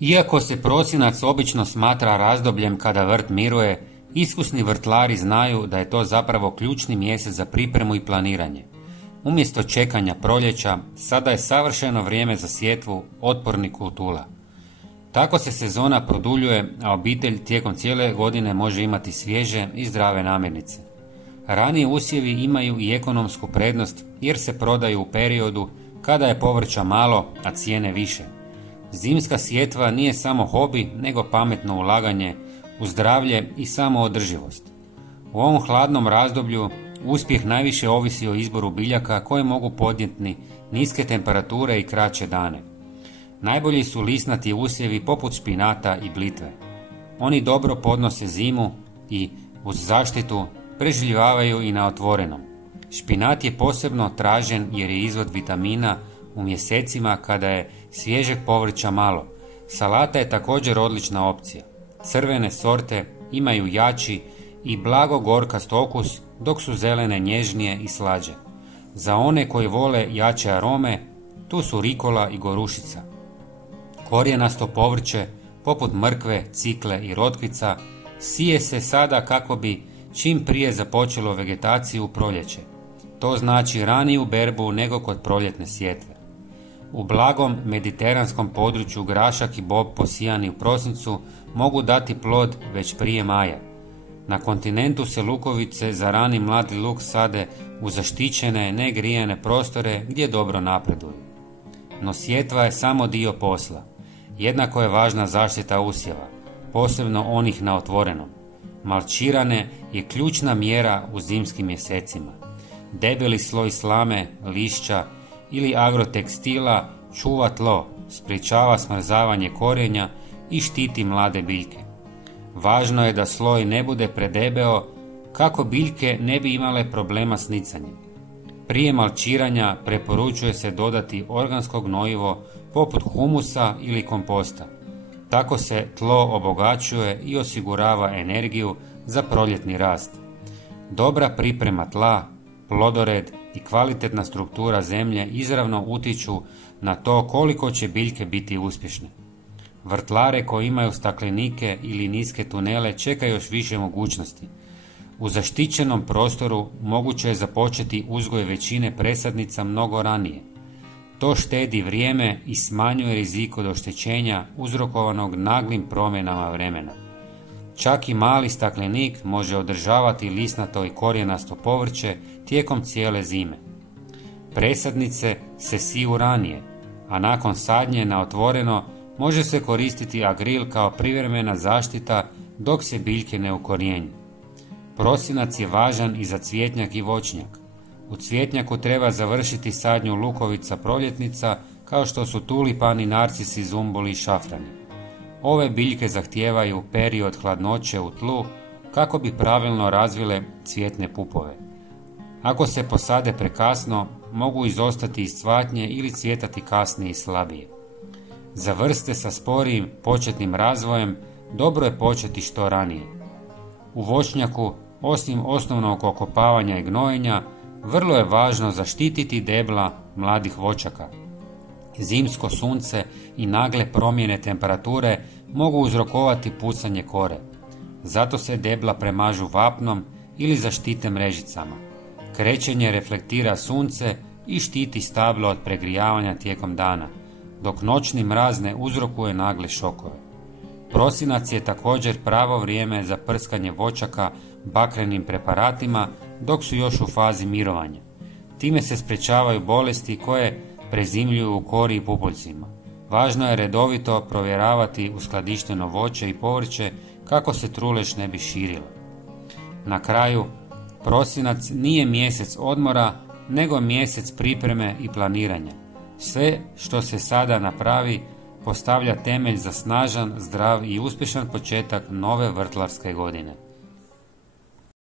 Iako se prosinac obično smatra razdobljem kada vrt miruje, iskusni vrtlari znaju da je to zapravo ključni mjesec za pripremu i planiranje. Umjesto čekanja proljeća, sada je savršeno vrijeme za sjetvu otpornih kultura. Tako se sezona produljuje, a obitelj tijekom cijele godine može imati svježe i zdrave namirnice. Raniji usjevi imaju i ekonomsku prednost jer se prodaju u periodu kada je povrća malo, a cijene više. Zimska sjetva nije samo hobi, nego pametno ulaganje u zdravlje i samoodrživost. U ovom hladnom razdoblju uspjeh najviše ovisi o izboru biljaka koje mogu podnijeti niske temperature i kraće dane. Najbolji su lisnati usjevi poput špinata i blitve. Oni dobro podnose zimu i uz zaštitu preživljavaju i na otvorenom. Špinat je posebno tražen jer je izvor vitamina u mjesecima kada je svježeg povrća malo. Salata je također odlična opcija. Crvene sorte imaju jači i blago gorkast okus, dok su zelene nježnije i slađe. Za one koji vole jače arome, tu su rikola i gorušica. Korijenasto povrće, poput mrkve, cikle i rotkvica, sije se sada kako bi čim prije započelo vegetaciju u proljeće. To znači raniju berbu nego kod proljetne sjetve. U blagom mediteranskom području grašak i bob posijani u prosincu mogu dati plod već prije maja. Na kontinentu se lukovice za rani mladi luk sade u zaštićene, negrijane prostore gdje dobro napreduju. No sjetva je samo dio posla. Jednako je važna zaštita usjeva, posebno onih na otvorenom. Malčirane je ključna mjera u zimskim mjesecima. Debeli sloj slame, lišća ili agrotekstila čuva tlo, sprječava smrzavanje korijenja i štiti mlade biljke. Važno je da sloj ne bude predebeo kako biljke ne bi imale problema s nicanjem. Prije malčiranja preporučuje se dodati organsko gnojivo poput humusa ili komposta. Tako se tlo obogaćuje i osigurava energiju za proljetni rast. Dobra priprema tla, plodored i kvalitetna struktura zemlje izravno utiču na to koliko će biljke biti uspješne. Vrtlare koji imaju staklenike ili niske tunele čeka još više mogućnosti. U zaštićenom prostoru moguće je započeti uzgoj većine presadnica mnogo ranije. To štedi vrijeme i smanjuje rizik od oštećenja uzrokovanog naglim promjenama vremena. Čak i mali staklenik može održavati lisnato i korijenasto povrće tijekom cijele zime. Presadnice se siju ranije, a nakon sadnje na otvoreno može se koristiti agril kao privremena zaštita dok se biljke ne ukorijenju. Prosinac je važan i za cvjetnjak i voćnjak. U cvjetnjaku treba završiti sadnju lukovica proljetnica kao što su tulipani, narcisi, zumbuli i šafrani. Ove biljke zahtijevaju period hladnoće u tlu kako bi pravilno razvile cvjetne pupove. Ako se posade prekasno, mogu izostati iz cvatnje ili cvjetati kasnije i slabije. Za vrste sa sporijim početnim razvojem dobro je početi što ranije. U voćnjaku, osim osnovnog okopavanja i gnojenja, vrlo je važno zaštititi debla mladih voćaka. Zimsko sunce i nagle promjene temperature mogu uzrokovati pucanje kore. Zato se debla premažu vapnom ili zaštite mrežicama. Krečenje reflektira sunce i štiti stablo od pregrijavanja tijekom dana, dok noćni mraz ne uzrokuje nagle šokove. Prosinac je također pravo vrijeme za prskanje voćaka bakrenim preparatima dok su još u fazi mirovanja. Time se sprečavaju bolesti koje prezimljuju u kori i pupoljcima. Važno je redovito provjeravati uskladišteno voće i povrće kako se trulež ne bi širila. Na kraju, prosinac nije mjesec odmora, nego mjesec pripreme i planiranja. Sve što se sada napravi postavlja temelj za snažan, zdrav i uspješan početak nove vrtlarske godine.